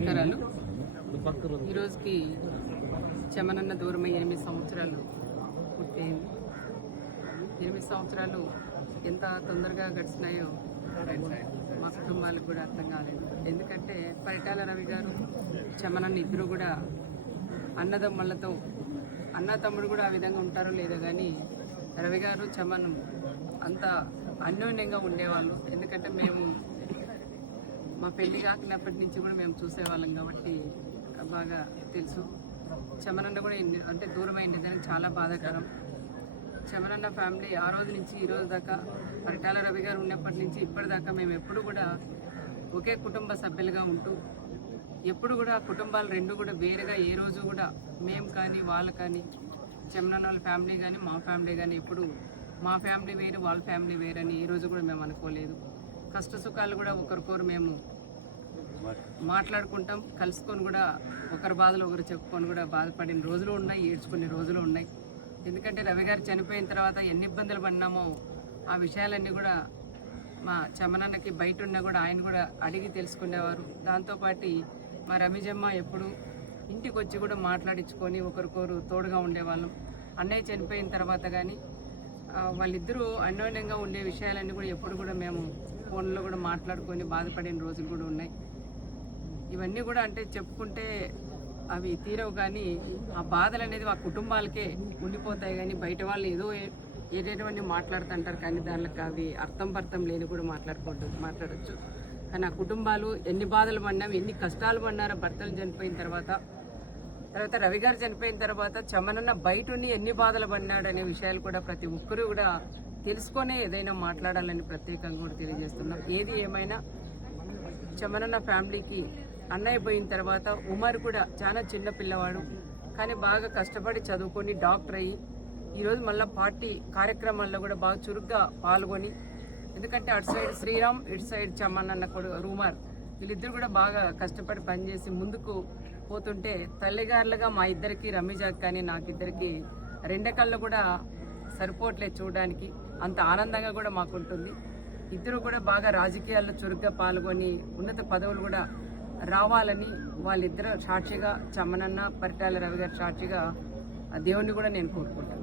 నమస్కారాలు. ఈరోజుకి చమనన్న దూరమై 8 సంవత్సరాలు పుట్టింది. 8 సంవత్సరాలు ఎంత తొందరగా గడిచినాయో మా కుటుంబాలకు కూడా అర్థం కాలేదు. ఎందుకంటే పరిటాల రవి గారు చమనన్న ఇద్దరు కూడా అన్నదమ్ములతో, అన్న తమ్ముడు కూడా ఆ విధంగా ఉంటారో లేదో కానీ రవి గారు చమన్ అంత అన్యోన్యంగా ఉండేవాళ్ళు. ఎందుకంటే మేము మా పెళ్లి కాకినప్పటి నుంచి కూడా మేము చూసేవాళ్ళం కాబట్టి బాగా తెలుసు. చమనన్న కూడా అంటే దూరమైందని చాలా బాధాకరం. చమనన్న ఫ్యామిలీ ఆ రోజు నుంచి ఈ రోజు దాకా పరిటాల రవి గారు ఉన్నప్పటి నుంచి ఇప్పటిదాకా మేము ఎప్పుడు కూడా ఒకే కుటుంబ సభ్యులుగా ఉంటూ ఎప్పుడు కూడా కుటుంబాలు రెండు కూడా వేరుగా ఏ రోజు కూడా మేము కానీ వాళ్ళు కానీ చమనన్న వాళ్ళ ఫ్యామిలీ కానీ మా ఫ్యామిలీ కానీ ఎప్పుడు మా ఫ్యామిలీ వేరు వాళ్ళ ఫ్యామిలీ వేరు అని ఏ రోజు కూడా మేము అనుకోలేదు. కష్ట సుఖాలు కూడా ఒకరికొకరు మేము మాట్లాడుకుంటాం, కలుసుకొని కూడా ఒకరి బాధలు ఒకరు చెప్పుకొని కూడా బాధపడిన రోజులు ఉన్నాయి, ఏడ్చుకునే రోజులు ఉన్నాయి. ఎందుకంటే రవి గారు చనిపోయిన తర్వాత ఎన్ని ఇబ్బందులు పడినామో ఆ విషయాలన్నీ కూడా మా చమనన్నకి బయట ఉన్నా కూడా ఆయన కూడా అడిగి తెలుసుకునేవారు. దాంతోపాటు మా రమిజమ్మ ఎప్పుడు ఇంటికి వచ్చి కూడా మాట్లాడించుకొని ఒకరికొకరు తోడుగా ఉండేవాళ్ళం. అన్నయ్య చనిపోయిన తర్వాత కానీ వాళ్ళిద్దరూ అన్యోన్యంగా ఉండే విషయాలన్నీ కూడా ఎప్పుడు కూడా మేము ఫోన్లో కూడా మాట్లాడుకొని బాధపడిన రోజులు కూడా ఉన్నాయి. ఇవన్నీ కూడా అంటే చెప్పుకుంటే అవి తీరవు, కానీ ఆ బాధలు అనేది ఆ కుటుంబాలకే ఉండిపోతాయి. కానీ బయట వాళ్ళు ఏదో ఏదేటువంటి మాట్లాడుతుంటారు, కానీ దానికి అవి అర్థం లేని కూడా మాట్లాడచ్చు. కానీ ఆ కుటుంబాలు ఎన్ని బాధలు పడినాం, ఎన్ని కష్టాలు పడినారో భర్తలు చనిపోయిన తర్వాత రవి గారు చనిపోయిన తర్వాత చమనన్న బయట ఉండి ఎన్ని బాధలు పడినాడు అనే విషయాలు కూడా ప్రతి ఒక్కరూ కూడా తెలుసుకొనే ఏదైనా మాట్లాడాలని ప్రత్యేకంగా కూడా తెలియజేస్తున్నాం. ఏది ఏమైనా చమనన్న ఫ్యామిలీకి అన్నయ్య పోయిన తర్వాత ఉమర్ కూడా చాలా చిన్న పిల్లవాడు, కానీ బాగా కష్టపడి చదువుకొని డాక్టర్ అయ్యి ఈరోజు మళ్ళీ పార్టీ కార్యక్రమాల్లో కూడా బాగా చురుగ్గా పాల్గొని, ఎందుకంటే అటు సైడ్ శ్రీరామ్, ఇటు సైడ్ చమనన్న కూడా ఉమర్, వీళ్ళిద్దరు కూడా బాగా కష్టపడి పనిచేసి ముందుకు పోతుంటే తల్లిగారులుగా మా ఇద్దరికి రమీజాకి కానీ నాకిద్దరికి రెండకళ్ళు కూడా సరిపోవట్లేదు చూడడానికి. అంత ఆనందంగా కూడా మాకుంటుంది. ఇద్దరు కూడా బాగా రాజకీయాల్లో చురుగ్గా పాల్గొని ఉన్నత పదవులు కూడా రావాలని వాళ్ళిద్దరు సాక్షిగా చమనన్న పరిటాల రవి గారి సాక్షిగా దేవుణ్ణి కూడా నేను కోరుకుంటాను.